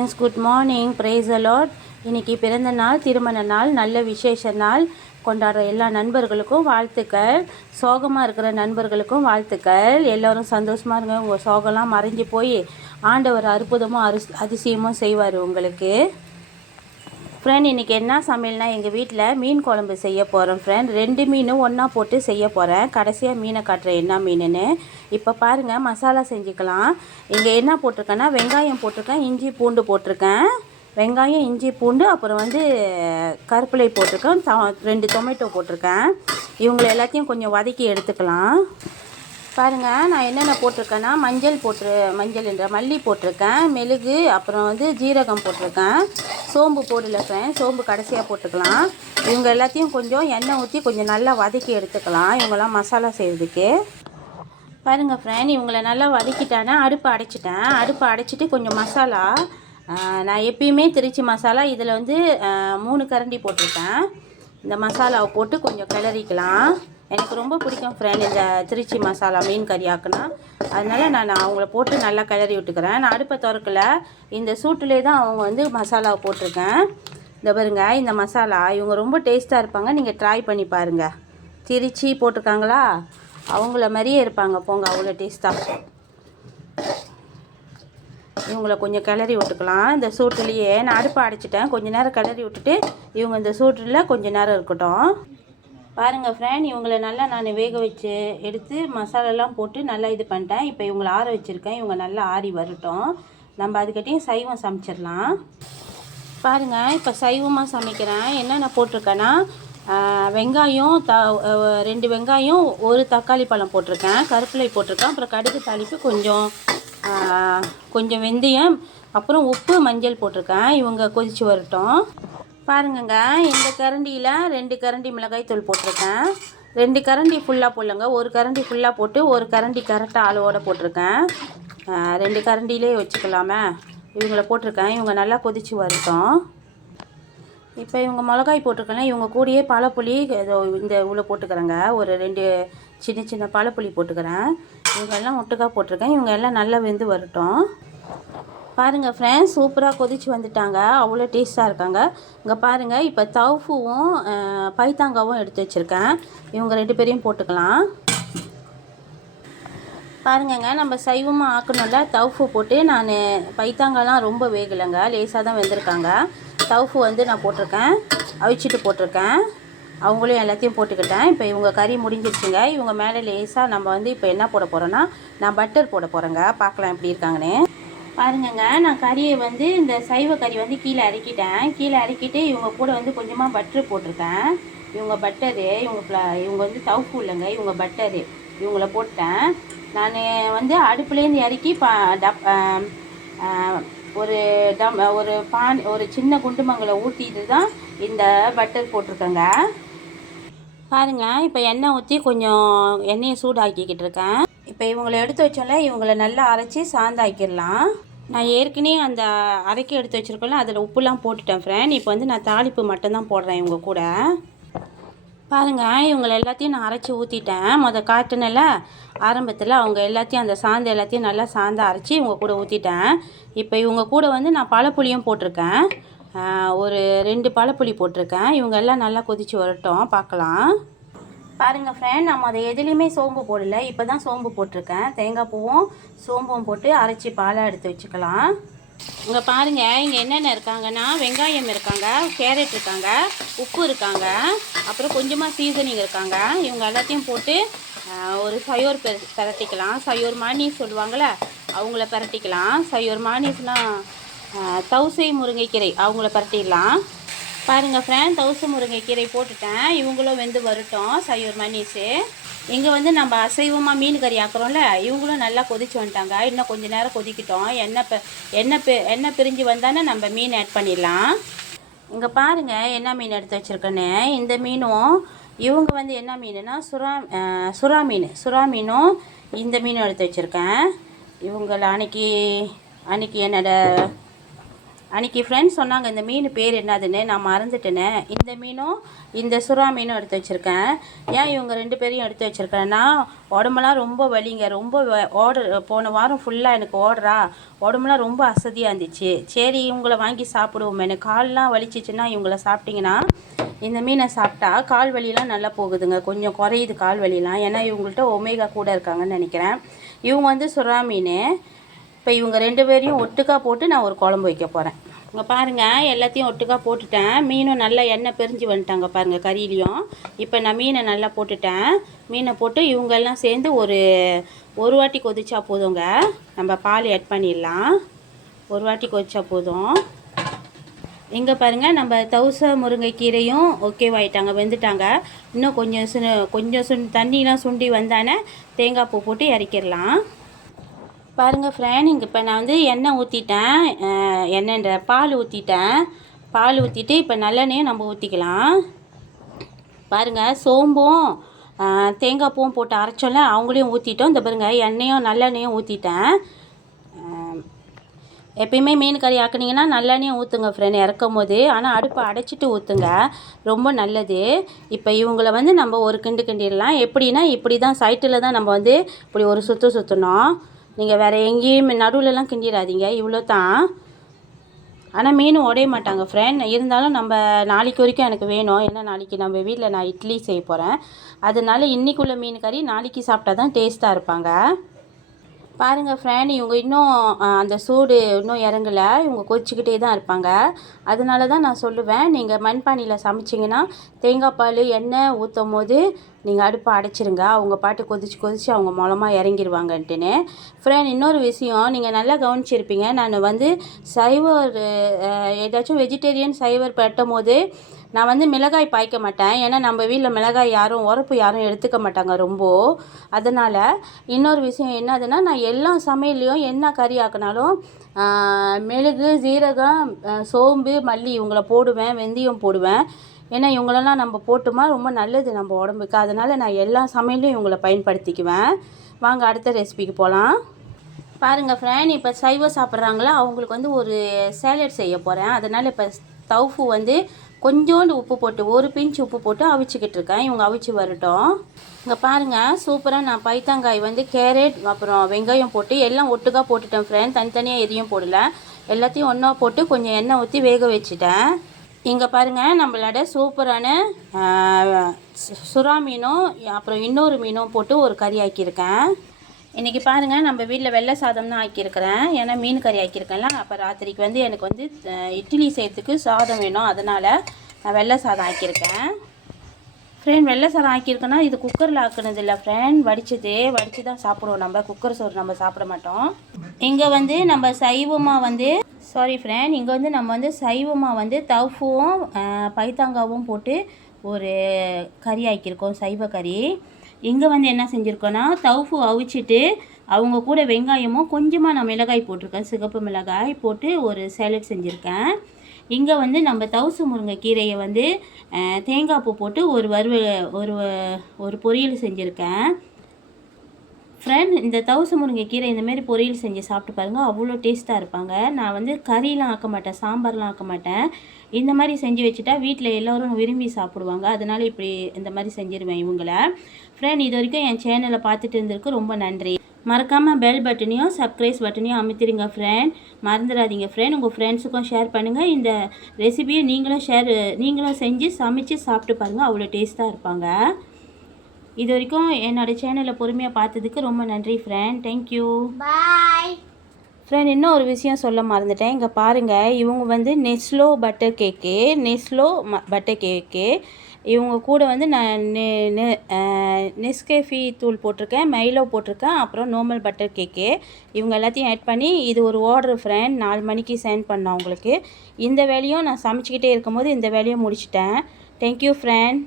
Friends, good morning. Price தி Lord. இன்றைக்கி பிறந்த நாள், திருமண நாள், நல்ல விசேஷ நாள் கொண்டாடுற எல்லா நண்பர்களுக்கும் வாழ்த்துக்கள். சோகமாக இருக்கிற நண்பர்களுக்கும் வாழ்த்துக்கள். எல்லோரும் சந்தோஷமாக இருங்க. உங்கள் சோகம்லாம் மறைஞ்சு போய் ஆண்டவர் அற்புதமும் அதிசயமும் செய்வார் உங்களுக்கு. ஃப்ரெண்ட், இன்றைக்கி என்ன சமையல்னால் எங்கள் வீட்டில் மீன் குழம்பு செய்ய போகிறோம். ஃப்ரெண்ட், 2 மீனும் ஒன்றா போட்டு செய்ய போகிறேன். கடைசியாக மீனை காட்டுறேன் என்ன மீனுன்னு. இப்போ பாருங்கள், மசாலா செஞ்சுக்கலாம். இங்கே என்ன போட்டிருக்கேன்னா, வெங்காயம் போட்டிருக்கேன், இஞ்சி பூண்டு போட்டிருக்கேன். வெங்காயம், இஞ்சி பூண்டு, அப்புறம் கருப்பிலை போட்டிருக்கேன், 2 டொமேட்டோ போட்டிருக்கேன். இவங்களை எல்லாத்தையும் கொஞ்சம் வதக்கி எடுத்துக்கலாம். பாருங்கள், நான் என்னென்ன போட்டிருக்கேன்னா, மல்லி போட்டிருக்கேன், மெழுகு, அப்புறம் ஜீரகம் போட்டிருக்கேன். சோம்பு போடல ஃப்ரெண்ட், சோம்பு கடைசியாக போட்டுக்கலாம். இவங்க எல்லாத்தையும் கொஞ்சம் எண்ணெய் ஊற்றி கொஞ்சம் நல்லா வதக்கி எடுத்துக்கலாம். இவங்கெல்லாம் மசாலா செய்கிறதுக்கு. பாருங்கள் ஃப்ரெண்ட், இவங்களை நல்லா வதக்கிட்டானே அடுப்பை அடைச்சிட்டு கொஞ்சம் மசாலா, நான் எப்பயுமே திருச்சி மசாலா இதில் 3 கரண்டி போட்டிருக்கேன். இந்த மசாலாவை போட்டு கொஞ்சம் கிளறிக்கலாம். எனக்கு ரொம்ப பிடிக்கும் ஃப்ரெண்ட் இந்த திருச்சி மசாலா மீன் கறி ஆக்குனா. அதனால் நான் அவங்கள போட்டு நல்லா கிளறி விட்டுக்கிறேன். நான் அடுப்பை திறக்கல, இந்த சூட்டிலே தான் அவங்க மசாலாவை போட்டிருக்கேன். இந்த பாருங்க, இந்த மசாலா இவங்க ரொம்ப டேஸ்ட்டாக இருப்பாங்க. நீங்கள் ட்ரை பண்ணி பாருங்கள். திருச்சி போட்டிருக்காங்களா, அவங்கள மாதிரியே இருப்பாங்க போங்க, அவ்வளோ டேஸ்ட்டாக. இவங்கள கொஞ்சம் கிளறி விட்டுக்கலாம். இந்த சூட்டுலேயே நான் அடுப்பை அடைச்சிட்டேன். கொஞ்சம் நேரம் கிளறி விட்டுட்டு இவங்க இந்த சூட்டில் கொஞ்சம் நேரம் இருக்கட்டும். பாருங்கள் ஃப்ரெண்ட், இவங்களை நல்லா நான் வேக வச்சு எடுத்து மசாலாலாம் போட்டு நல்லா இது பண்ணிட்டேன். இப்போ இவங்களை ஆற வச்சுருக்கேன். இவங்க நல்லா ஆறி வரட்டும். நம்ம அதுக்கிட்டையும் சைவம் சமைச்சிடலாம். பாருங்கள், இப்போ சைவமாக சமைக்கிறேன். என்னென்ன போட்டிருக்கேன்னா, வெங்காயம் 2 வெங்காயம், 1 தக்காளி பழம் போட்டிருக்கேன், கருப்பிலை போட்டிருக்கேன், அப்புறம் கடுகு தாளிப்பு, கொஞ்சம் வெந்தயம், அப்புறம் உப்பு, மஞ்சள் போட்டிருக்கேன். இவங்க கொதித்து வரட்டும். பாருங்கங்க, இந்த கரண்டியில் 2 கரண்டி மிளகாய் தூள் போட்டிருக்கேன். 2 கரண்டி ஃபுல்லாக போடலங்க, 1 கரண்டி ஃபுல்லாக போட்டு 1 கரண்டி கரெக்டாக அளவோடு போட்டிருக்கேன். 2 கரண்டிலே வச்சுக்கலாமே. இவங்கள போட்டிருக்கேன். இவங்க நல்லா கொதித்து வரட்டும். இப்போ இவங்க மிளகாய் போட்டிருக்கேன். இவங்க கூடயே பழப்புளி இந்த இவ்வளோ போட்டுக்கிறேங்க. ஒரு 2 சின்ன பழப்புளி போட்டுக்கிறேன். இவங்க எல்லாம் ஒட்டுக்கா போட்டிருக்கேன். இவங்க எல்லாம் நல்லா வெந்து வரட்டும். பாருங்கள் ஃப்ரெண்ட்ஸ், சூப்பராக கொதித்து வந்துட்டாங்க. அவ்வளோ டேஸ்ட்டாக இருக்காங்க. இங்கே பாருங்கள், இப்போ தவுஃபுவும் பைத்தாங்காவும் எடுத்து வச்சுருக்கேன். இவங்க 2 பேரையும் போட்டுக்கலாம். பாருங்கங்க, நம்ம சைவமாக ஆக்கணும்ல, தவுஃபு போட்டு நான் பைத்தாங்காலாம் ரொம்ப வேகலைங்க, லேசாக தான் வெந்திருக்காங்க. தவுஃபு நான் போட்டிருக்கேன், அவிச்சிட்டு போட்டிருக்கேன். அவங்களையும் எல்லாத்தையும் போட்டுக்கிட்டேன். இப்போ இவங்க கறி முடிஞ்சிருச்சுங்க. இவங்க மேலே லேசாக நம்ம இப்போ என்ன போட போகிறோன்னா, நான் பட்டர் போட போகிறேங்க. பார்க்கலாம் எப்படி இருக்காங்கன்னு. பாருங்கங்க, நான் கறியை இந்த சைவ கறி கீழே இறக்கிட்டு இவங்க கூட கொஞ்சமாக பட்டர் போட்டிருக்கேன். இவங்க பட்டரு, இவங்க தவுஃபு இல்லைங்க, இவங்க பட்டரு. இவங்கள போட்டேன். நான் அடுப்புலேருந்து இறக்கி ஒரு சின்ன குண்டுமங்களை ஊற்றிட்டு தான் இந்த பட்டர் போட்டிருக்கேங்க. பாருங்க, இப்போ எண்ணெய் ஊற்றி கொஞ்சம் எண்ணெயை சூடாக்கிக்கிட்டு இருக்கேன். இப்போ இவங்களை எடுத்து வச்சோம்ல, இவங்களை நல்லா அரைச்சி சாந்தாக்கிடலாம். நான் ஏற்கனவே அந்த அரைக்கி எடுத்து வச்சுருக்கோம்ல, அதில் உப்புலாம் போட்டுட்டேன் ஃப்ரெண்ட். இப்போ நான் தாளிப்பு மட்டும்தான் போடுறேன் இவங்க கூட. பாருங்கள், இவங்களை எல்லாத்தையும் நான் அரைச்சி ஊற்றிட்டேன். காட்டுனல ஆரம்பத்தில் அவங்க எல்லாத்தையும் அந்த சாந்து எல்லாத்தையும் நல்லா சாந்து அரைச்சி இவங்க கூட ஊற்றிட்டேன். இப்போ இவங்க கூட நான் பழப்புளியும் போட்டிருக்கேன். ஒரு 2 பழப்புளி போட்டிருக்கேன். இவங்க எல்லாம் நல்லா கொதித்து வரட்டும், பார்க்கலாம். பாருங்கள் ஃப்ரெண்ட், நம்ம அதை எதுலேயுமே சோம்பு போடலை. இப்போ தான் சோம்பு போட்டிருக்கேன். தேங்காய் பூவும் சோம்பும் போட்டு அரைச்சி பாலாக எடுத்து வச்சுக்கலாம். இங்கே பாருங்கள், இங்கே என்னென்ன இருக்காங்கன்னா, வெங்காயம் இருக்காங்க, கேரட் இருக்காங்க, உப்பு இருக்காங்க, அப்புறம் கொஞ்சமாக சீசனிங் இருக்காங்க. இவங்க எல்லாத்தையும் போட்டு ஒரு சயோர் பரட்டிக்கலாம். சயோர் மானிஸ் சொல்லுவாங்களே, அவங்கள பரட்டிக்கலாம். சயோர் மானிஸ்னால் தவுசை முருங்கைக்கீரை, அவங்கள பரட்டிடலாம். பாருங்கள் ஃப்ரெண்ட், தவுசை முருங்கைக்கீரை போட்டுட்டேன். இவங்களும் வெந்து வரட்டும். சையூர் மணிஸு இங்கே நம்ம அசைவமாக மீன் கறி ஆக்குறோம்ல, இவங்களும் நல்லா கொதிச்சு வந்துட்டாங்க. இன்னும் கொஞ்சம் நேரம் கொதிக்கிட்டோம். எண்ணெய் பிரிஞ்சு வந்தானே நம்ம மீன் ஆட் பண்ணிடலாம். இங்கே பாருங்கள், என்ன மீன் எடுத்து வச்சுருக்கேன்னு. இந்த மீனும் இவங்க என்ன மீனுன்னா சுறா மீனும் இந்த மீனும் எடுத்து வச்சுருக்கேன். இவங்களை அன்னைக்கு அன்றைக்கி ஃப்ரெண்ட்ஸ் சொன்னாங்க இந்த மீன் பேர் என்னதுன்னு, நான் மறந்துட்டேனே. இந்த மீனும் இந்த சுறா மீனும் எடுத்து வச்சுருக்கேன். ஏன் இவங்க 2 பேரையும் எடுத்து வச்சுருக்கேன்னா, உடம்பெல்லாம் ரொம்ப வலிங்க, ரொம்ப போன வாரம் ஃபுல்லாக எனக்கு உடம்புலாம் ரொம்ப அசதியாக இருந்துச்சு. சரி இவங்கள வாங்கி சாப்பிடுவோம். எனக்கு கால்லாம் வலிச்சிச்சுன்னா இவங்கள சாப்பிட்டிங்கன்னா, இந்த மீனை சாப்பிட்டா கால் வலிலாம் நல்லா போகுதுங்க, கொஞ்சம் குறையுது கால் வலிலாம். ஏன்னா இவங்கள்ட்ட ஒமேகா கூட இருக்காங்கன்னு நினைக்கிறேன். இவங்க வந்து சுறா மீன். இப்போ இவங்க 2 பேரையும் ஒட்டுக்கா போட்டு நான் ஒரு குழம்பு வைக்க போகிறேன். இங்கே பாருங்கள், எல்லாத்தையும் ஒட்டுக்கா போட்டுட்டேன். மீனும் நல்லா எண்ணெய் பிரிஞ்சு வந்துட்டாங்க பாருங்கள் கறியிலையும். இப்போ நான் மீனை நல்லா போட்டுட்டேன். மீனை போட்டு இவங்கெல்லாம் சேர்ந்து ஒரு வாட்டி கொதிச்சா போதுங்க. நம்ம பால் ஆட் பண்ணிடலாம். ஒரு வாட்டி கொதிச்சா போதும். இங்கே பாருங்கள், நம்ம தவுச முருங்கைக்கீரையும் ஓகேவாயிட்டாங்க, வெந்துட்டாங்க. இன்னும் கொஞ்சம் தண்ணிலாம் சுண்டி வந்தானே தேங்காய் பூ போட்டு இறக்கிடலாம். பாருங்கள் ஃப்ரெண்ட், இங்கே இப்போ நான் வந்து எண்ணெய் ஊற்றிட்டேன், பால் ஊற்றிட்டேன். பால் ஊற்றிட்டு இப்போ நல்லெண்ணெயும் நம்ம ஊற்றிக்கலாம். பாருங்கள், சோம்பும் தேங்காய் பூவும் போட்டு அரைச்சோம்ல, அவங்களையும் ஊற்றிட்டோம். இந்த பாருங்கள், எண்ணெயும் நல்லெண்ணெயும் ஊற்றிட்டேன். எப்பயுமே மீன் கறி ஆக்குனீங்கன்னா நல்லெண்ணெயும் ஊற்றுங்க ஃப்ரெண்ட் இறக்கும் போது. ஆனால் அடுப்பை அடைச்சிட்டு ஊற்றுங்க, ரொம்ப நல்லது. இப்போ இவங்களை வந்து நம்ம ஒரு கிண்டிடலாம். எப்படின்னா இப்படி தான் சைட்டில் தான் நம்ம வந்து இப்படி ஒரு சுற்றணும். நீங்கள் வேறு எங்கேயும் நடுவில்லாம் கிண்டிடாதீங்க, இவ்வளோ தான். ஆனால் மீன் உடைய மாட்டாங்க ஃப்ரெண்ட். இருந்தாலும் நம்ம நாளைக்கு வரைக்கும் எனக்கு வேணும். ஏன்னா நாளைக்கு நம்ம வீட்டில் நான் இட்லி செய்ய போகிறேன். அதனால இன்றைக்குள்ள மீன் கறி நாளைக்கு சாப்பிட்டா தான் டேஸ்ட்டாக இருப்பாங்க. பாருங்கள் ஃப்ரெண்ட், இவங்க இன்னும் அந்த சூடு இன்னும் இறங்கலை, இவங்க கொதிச்சுக்கிட்டே தான் இருப்பாங்க. அதனால தான் நான் சொல்லுவேன், நீங்கள் மண்பானையில் சமைச்சிங்கன்னா தேங்காய் பால் எண்ணெய் ஊற்றும் போது நீங்கள் அடுப்பை அடைச்சிருங்க. அவங்க பாட்டு கொதிச்சு அவங்க மூலமாக இறங்கிடுவாங்கன்ட்டுன்னு. ஃப்ரெண்ட், இன்னொரு விஷயம் நீங்கள் நல்லா கவனிச்சிருப்பீங்க, நான் வந்து ஏதாச்சும் வெஜிடேரியன் சைவர் பட்டும் போது நான் வந்து மிளகாய் பாய்க்க மாட்டேன். ஏன்னா நம்ம வீட்டில் மிளகாய் உரப்பு யாரும் எடுத்துக்க மாட்டாங்க ரொம்ப. அதனால் இன்னொரு விஷயம் என்னதுன்னா, நான் எல்லா சமையல்லையும் என்ன கறி ஆக்கினாலும் மிளகு, சீரகம், சோம்பு, மல்லி இவங்கள போடுவேன், வெந்தயம் போடுவேன். ஏன்னா இவங்களெல்லாம் நம்ம போட்டோமா ரொம்ப நல்லது நம்ம உடம்புக்கு. அதனால் நான் எல்லா சமையலையும் இவங்கள பயன்படுத்திக்குவேன். வாங்க அடுத்த ரெசிபிக்கு போகலாம். பாருங்கள் ஃப்ரெண்ட், இப்போ சைவம் சாப்பிட்றாங்களா, அவங்களுக்கு வந்து ஒரு சேலட் செய்ய போகிறேன். அதனால் இப்போ தவுஃபு வந்து கொஞ்சோண்டு உப்பு போட்டு, ஒரு பிஞ்ச் உப்பு போட்டு அவிச்சிக்கிட்டு இருக்கேன். இவங்க அவிச்சு வரட்டும். இங்கே பாருங்கள், சூப்பராக நான் பைத்தங்காய் வந்து கேரட் அப்புறம் வெங்காயம் போட்டு எல்லாம் ஒட்டுக்காக போட்டுட்டேன் ஃப்ரெண்ட். தனித்தனியாக எதையும் போடலை, எல்லாத்தையும் ஒன்றா போட்டு கொஞ்சம் எண்ணெய் ஊற்றி வேக வச்சுட்டேன். இங்கே பாருங்கள், நம்மளோட சூப்பரான சுறா மீனும் அப்புறம் இன்னொரு மீனும் போட்டு ஒரு கறி ஆக்கியிருக்கேன். இன்றைக்கி பாருங்கள், நம்ம வீட்டில் வெள்ளை சாதம் தான் ஆக்கியிருக்கிறேன். ஏன்னா மீன் கறி ஆக்கியிருக்கேன்ல. அப்போ ராத்திரிக்கு வந்து எனக்கு வந்து இட்லி செய்யறதுக்கு சாதம் வேணும், அதனால் நான் வெள்ளை சாதம் ஆக்கியிருக்கேன். ஃப்ரெண்ட், வெள்ளை சாதம் ஆக்கியிருக்கேன்னா இது குக்கரில் ஆக்குனது இல்லை ஃப்ரெண்ட், வடித்து தான் சாப்பிடுவோம். நம்ம குக்கர் சோறு நம்ம சாப்பிட மாட்டோம். இங்கே வந்து நம்ம சைவமாக வந்து இங்கே வந்து நம்ம வந்து சைவமாக வந்து தவுஃபுவும் பைத்தாங்காவும் போட்டு ஒரு கறி ஆக்கியிருக்கோம், சைவ கறி. இங்கே வந்து என்ன செஞ்சுருக்கோன்னா, தவுஃபு அவிச்சிட்டு அவங்க கூட வெங்காயமும் கொஞ்சமாக நான் மிளகாய் போட்டிருக்கேன், சிகப்பு மிளகாய் போட்டு ஒரு சேலட் செஞ்சுருக்கேன். இங்கே வந்து நம்ம தவுசு முருங்கை கீரையை வந்து தேங்காய் பூ போட்டு ஒரு பொரியல் செஞ்சுருக்கேன். ஃப்ரெண்ட், இந்த தவுசு முருங்கை கீரை இந்தமாரி பொரியல் செஞ்சு சாப்பிட்டு பாருங்கள், அவ்வளோ டேஸ்ட்டாக இருப்பாங்க. நான் வந்து கறிலாம் ஆக்க மாட்டேன், சாம்பார்லாம் ஆக்க மாட்டேன். இந்த மாதிரி செஞ்சு வச்சுட்டா வீட்டில் எல்லோரும் விரும்பி சாப்பிடுவாங்க. அதனால் இப்படி இந்த மாதிரி செஞ்சுருவேன் இவங்கள. ஃப்ரெண்ட், இது வரைக்கும் என் சேனலை பார்த்துட்டு இருந்திருக்கு ரொம்ப நன்றி. மறக்காமல் பெல் பட்டனையும் சப்ஸ்கிரைப் பட்டனையும் அமைத்திருங்க ஃப்ரெண்ட், மறந்துடாதீங்க ஃப்ரெண்ட். உங்கள் ஃப்ரெண்ட்ஸுக்கும் ஷேர் பண்ணுங்கள். இந்த ரெசிபியை நீங்களும் செஞ்சு சமைச்சு சாப்பிட்டு பாருங்கள், அவ்வளோ டேஸ்ட்டாக இருப்பாங்க. இது வரைக்கும் என்னோடய சேனலை பொறுமையாக பார்த்ததுக்கு ரொம்ப நன்றி ஃப்ரெண்ட், தேங்க்யூ, பாய். ஃப்ரெண்ட், இன்னும் ஒரு விஷயம் சொல்ல மறந்துட்டேன். இங்கே பாருங்கள், இவங்க வந்து நெஸ்லோ பட்டர் கேக்கு. இவங்க கூட வந்து நான் நெஸ்கேஃபி தூள் போட்டிருக்கேன், மைலோ போட்டிருக்கேன், அப்புறம் நார்மல் பட்டர் கேக்கு. இவங்க எல்லாத்தையும் ஆட் பண்ணி இது ஒரு ஆர்டர் ஃப்ரெண்ட், 4 மணிக்கு சென்ட் பண்ணேன் உங்களுக்கு. இந்த வேலையும் நான் சமைச்சிக்கிட்டே இருக்கும்போது இந்த வேலையும் முடிச்சிட்டேன். Thank you friend.